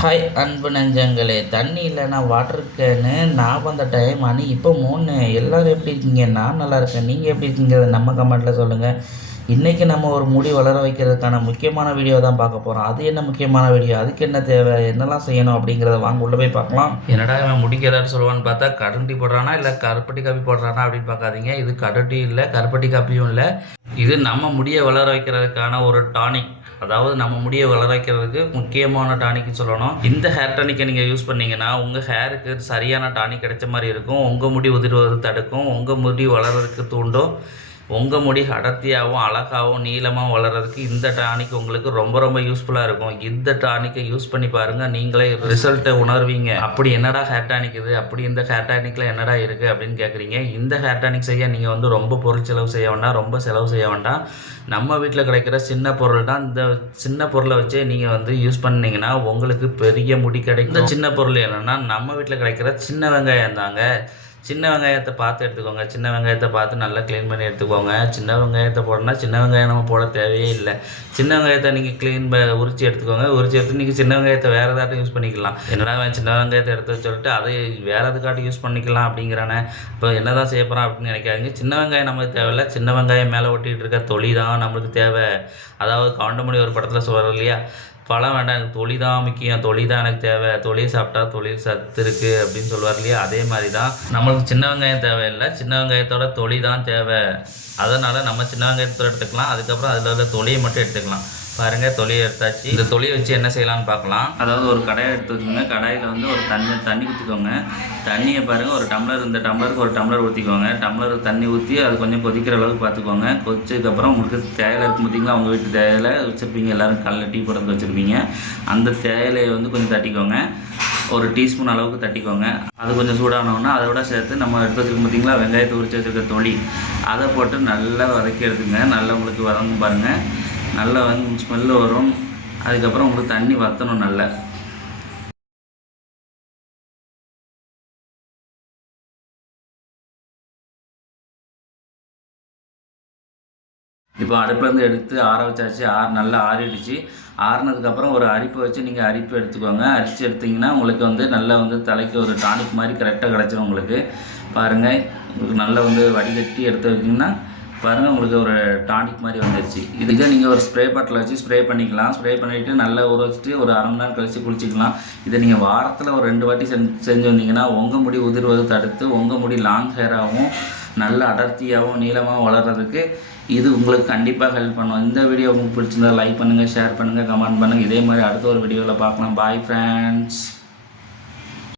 Hi அன்பு நெஞ்சங்களே தண்ணி இல்லைன்னா வாட்டர் கேனு நான் வந்த டைம் அணி இப்போ மூணு எல்லோரும் எப்படி இருக்கீங்க? நான் நல்லா இருக்கேன். நீங்கள் எப்படி இருக்கீங்கிறத நம்ம கமெண்ட்டில் சொல்லுங்கள் இன்றைக்கி நம்ம ஒரு முடி வளர வைக்கிறதுக்கான முக்கியமான வீடியோ தான் பார்க்க போகிறோம் அது என்ன முக்கியமான வீடியோ அதுக்கு என்ன தேவை? என்னெல்லாம் செய்யணும் அப்படிங்கிறத வாங்க உள்ளே போய் பார்க்கலாம். என்னடா இவன் முடிக்க ஏதாவது சொல்லுவான்னு பார்த்தா கருண்டி போடுறானா இல்லை கருப்பட்டி காப்பி போடுறானா அப்படின்னு பார்க்காதீங்க. இது கருட்டி இல்லை கருப்பட்டி காப்பியும் இல்லை. இது நம்ம முடியை வளர வைக்கிறதுக்கான ஒரு டானிக் அதாவது நம்ம முடியை வளர வைக்கிறதுக்கு முக்கியமான டானிக்னு சொல்லணும். இந்த ஹேர் டானிக்கை நீங்கள் யூஸ் பண்ணீங்கன்னா உங்கள் ஹேருக்கு சரியான டானிக் கிடைச்ச மாதிரி இருக்கும். உங்கள் முடி உதிர்வது தடுக்கும். உங்கள் முடி வளர்கிறதுக்கு தூண்டும். உங்கள் முடி அடர்த்தியாகவும் அழகாகவும் நீளமாகவும் வளர்கிறதுக்கு இந்த டானிக் உங்களுக்கு ரொம்ப ரொம்ப யூஸ்ஃபுல்லாக இருக்கும். இந்த டானிக்கை யூஸ் பண்ணி பாருங்கள் நீங்களே ரிசல்ட்டை உணர்வீங்க. அப்படி என்னடா ஹேர் டானிக் இது? அப்படி இந்த ஹேர் டானிக்கில் என்னடா இருக்குது அப்படின்னு கேட்குறீங்க இந்த ஹேர் டானிக் செய்ய நீங்கள் வந்து ரொம்ப பொருள் செலவு செய்ய வேண்டாம். ரொம்ப செலவு செய்ய வேண்டாம். நம்ம வீட்டில் கிடைக்கிற சின்ன பொருள் தான். இந்த சின்ன பொருளை வச்சே நீங்கள் வந்து யூஸ் பண்ணிங்கன்னா உங்களுக்கு பெரிய முடி கிடைக்கும். இந்த சின்ன பொருள் என்னென்னா நம்ம வீட்டில் கிடைக்கிற சின்ன வெங்காயம் தாங்க. சின்ன வெங்காயத்தை பார்த்து எடுத்துக்கோங்க. சின்ன வெங்காயத்தை பார்த்து நல்லா க்ளீன் பண்ணி எடுத்துக்கோங்க. சின்ன வெங்காயத்தை போடணும்னா சின்ன வெங்காயம் நம்ம போட தேவையே இல்லை. சின்ன வெங்காயத்தை நீங்கள் க்ளீன் ப உரிச்சு எடுத்துக்கோங்க. உரிச்சு எடுத்து நீங்கள் சின்ன வெங்காயத்தை வேறு ஏதாட்டும் யூஸ் பண்ணிக்கலாம். என்னடா சின்ன வெங்காயத்தை எடுத்து சொல்லிட்டு அதை வேறு எதுக்காட்டும் யூஸ் பண்ணிக்கலாம் அப்படிங்கிறானே. இப்போ என்ன தான் செய்ய போகிறான் அப்படின்னு நினைக்காதீங்க. சின்ன வெங்காயம் நமக்கு தேவையில்ல. சின்ன வெங்காயம் மேலே ஒட்டிகிட்டு இருக்க தொழில் தான் நம்மளுக்கு தேவை. அதாவது கவுண்டமணி ஒரு படத்தில் சொல்கிறோம் இல்லையா? பழம் வேண்டாம் எனக்கு தொழில் தான் முக்கியம் தொழில் தான் எனக்கு தேவை தொழில் சாப்பிட்டா தொழில் சத்து இருக்குது அப்படின்னு சொல்லுவார் இல்லையா? அதே மாதிரி தான் நம்மளுக்கு சின்ன வெங்காயம் தேவையில்லை. சின்ன வெங்காயத்தோட தொழில் தான் தேவை. அதனால் நம்ம சின்ன வெங்காயத்தோட எடுத்துக்கலாம். அதுக்கப்புறம் அதில் உள்ள தொழிலை மட்டும் எடுத்துக்கலாம். பாருங்கள் தொலியை எடுத்தாச்சு. இந்த தொலியை வச்சு என்ன செய்யலாம்னு பார்க்கலாம். அதாவது ஒரு கடாயை எடுத்து வச்சுக்கோங்க. கடாயில் வந்து ஒரு தண்ணி தண்ணி ஊற்றிக்கோங்க தண்ணியை பாருங்கள் ஒரு டம்ளர் இந்த டம்ளருக்கு ஒரு டம்ளர் ஊற்றிக்கோங்க டம்ளர் தண்ணி ஊற்றி அது கொஞ்சம் கொதிக்கிற அளவுக்கு பார்த்துக்கோங்க. கொதிச்சதுக்கப்புறம் உங்களுக்கு தேயிலை இருக்கும் பார்த்திங்களா உங்கள் வீட்டு தேயிலை வச்சுருப்பீங்க. எல்லோரும் காலையில் டீ போடுறது வச்சுருப்பீங்க. அந்த தேயிலையை வந்து கொஞ்சம் தட்டிக்கோங்க. ஒரு டீஸ்பூன் அளவுக்கு தட்டிக்கோங்க. அது கொஞ்சம் சூடானோன்னா அதோட சேர்த்து நம்ம எடுத்து வச்சுருக்கோம் பார்த்திங்களா வெங்காயத்தை உரிச்சு வச்சுருக்க தொளி அதை போட்டு நல்லா வதக்கி எடுத்துங்க. நல்லா உங்களுக்கு வதங்கும் பாருங்கள் நல்லா வந்து ஸ்மெல்லு வரும். அதுக்கப்புறம் உங்களுக்கு தண்ணி வற்றணும் நல்லா. இப்போ அடுப்புலேருந்து எடுத்து ஆற வச்சாச்சு ஆறு நல்லா ஆறிடுச்சு. ஆறினதுக்கப்புறம் ஒரு அரிப்பை வச்சு நீங்கள் அரிப்பு எடுத்துக்கோங்க. அரிச்சு எடுத்திங்கன்னா உங்களுக்கு வந்து நல்லா வந்து தலைக்கு ஒரு டானிக் மாதிரி கரெக்டாக கிடச்சிரும் உங்களுக்கு. பாருங்கள் உங்களுக்கு நல்லா வந்து வடிகட்டி எடுத்து வச்சிங்கன்னா பாருங்கள் உங்களுக்கு ஒரு டானிக் மாதிரி வந்துடுச்சு இதுக்கு நீங்கள் ஒரு ஸ்ப்ரே பாட்டில் வச்சு ஸ்ப்ரே பண்ணிக்கலாம். ஸ்ப்ரே பண்ணிவிட்டு நல்லா ஊற வச்சுட்டு ஒரு அரை மணி நேரம் கழித்து குளிச்சிக்கலாம். இதை நீங்கள் வாரத்தில் ஒரு ரெண்டு வாட்டி செஞ்சு செஞ்சு வந்தீங்கன்னா உங்கள் முடி உதிர்வது தடுத்து உங்கள் முடி லாங் ஹேராகவும் நல்ல அடர்த்தியாகவும் நீளமாகவும் வளர்கிறதுக்கு இது உங்களுக்கு கண்டிப்பாக ஹெல்ப் பண்ணும். இந்த வீடியோ உங்களுக்கு பிடிச்சிருந்தா லைக் பண்ணுங்கள் ஷேர் பண்ணுங்கள் கமெண்ட் பண்ணுங்கள் இதே மாதிரி அடுத்த ஒரு வீடியோவில் பார்க்கலாம். Bye friends